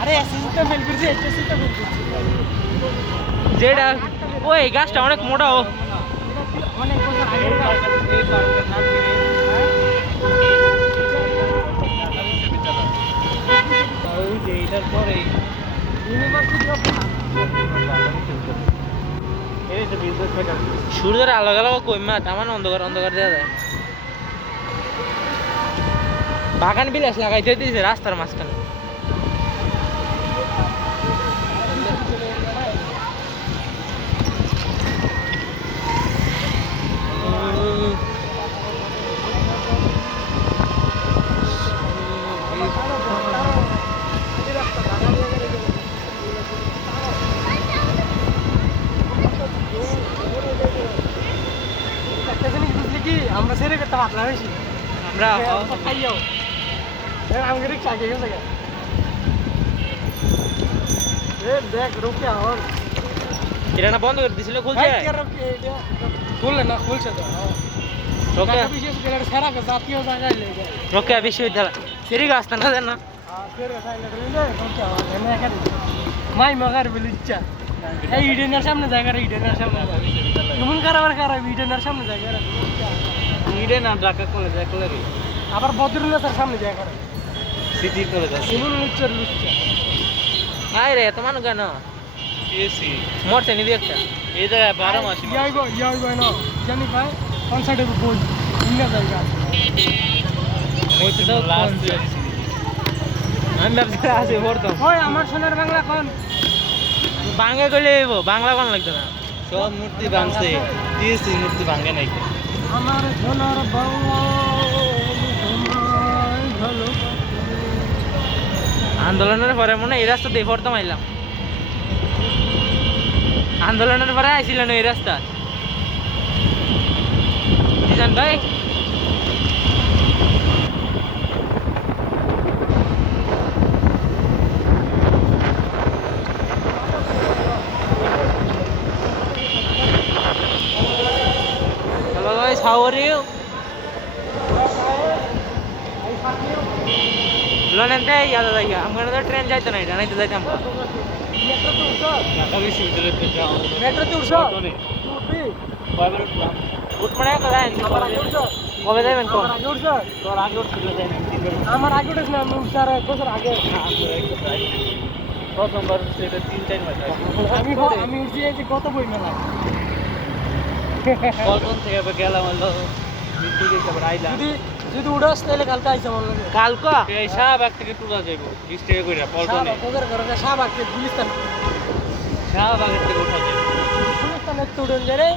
আরে SSC fail করছি SSC fail করছি। যেটা ওই গাছটা অনেক মোটা ও। অনেক বছর আগে এই পার্কের নাম কি রে? সূর্যের আলো গেল কই মা তামান অন্ধকার অন্ধকার দেওয়া যায়। বাগান বিলাস লাগাইতে দিয়েছে রাস্তার মাঝখানে। কি? আমরা সেরে করতে পাতলা হয়েছি আমরা খাইয়াও আমাকে রিক্সা আগে গেছে গা। এ দেখ রুকে আমার এটা না বন্ধ করে দিছিল খুলছে? খুললে না খুলছে তো। রোকে। ঢাকা বিশ্ববিদ্যালয়ের সেরা কে জাতীয় জায়গায় লেগে যায়। রোকে বিশ্ববিদ্যালয়। দেন না। মাই মগার বলিচ্ছা এই ইডেনের সামনে জায়গা রে ইডেনের সামনে এমন কারাবার খারাপ ইডেনের সামনে জায়গা রে ইডেন আর ঢাকা কলেজ এক কলেজে আবার বদরুল্লাহের সামনে জায়গা রে সিটি কলেজ আছে। এমন লুচ্চার লুচ্চা। আয় রে তোমার কেন? এসি মানে মরছে নিবি একটা? এই জায়গায় বারো মাস। ইয়াই গো ইয়াই গো না। জানি ভাই কোন সাইডে বই। ইন্ডিয়া জায়গা আছে। ওইটা তো লাস্ট আমি ব্যবসা আছে পড়তাম। ওই আমার সোনার বাংলা কোন। বাংলা করলে বাংলা কোন লাগতো না। সব মূর্তি ভাঙছে টিএসসি মূর্তি ভাঙে নাই। আমার সোনার। আন্দোলনের পরে মনে এই রাস্তা দিয়ে পড়তাম আইলাম আন্দোলনের পরে আইছিল না এই রাস্তা। জিজান ভাই? যাইতো না এটা নাইতে যাইতাম মেট্রোতে উঠছো? ঢাকা বিশ্ববিদ্যালয় থেকে যাওয়া মেট্রোতে উঠছো? অটোনে। উঠবি? কয়বার উঠলাম? উঠমনে কোথায় আমার আগে উঠছো? কবে যাবেন কোন আমার আগে উঠছো? তোর আগে উঠছিল তাই না? তিনবার আমার আগে উঠেছ না আমি উঠছি আর এক বছর আগে প্রথমবার উঠছে এটা তিন চার মাস আগে। আমি ভ- আমি উঠছি এই যে কত বই মেলা পল্টন থেকে গেলাম হলো যদি যদি উড়াস তাহলে কালকে আইসা লাগে। কালকা? এই শাহবাগ থেকে টুলা যাইব বিশ টাকা করে পল্টনে। তোদের ঘরে শাহবাগ গুলিস্তান। শাহবাগের থেকে উঠা যাইব। গুলিস্তানের তো উড়ন যায় রে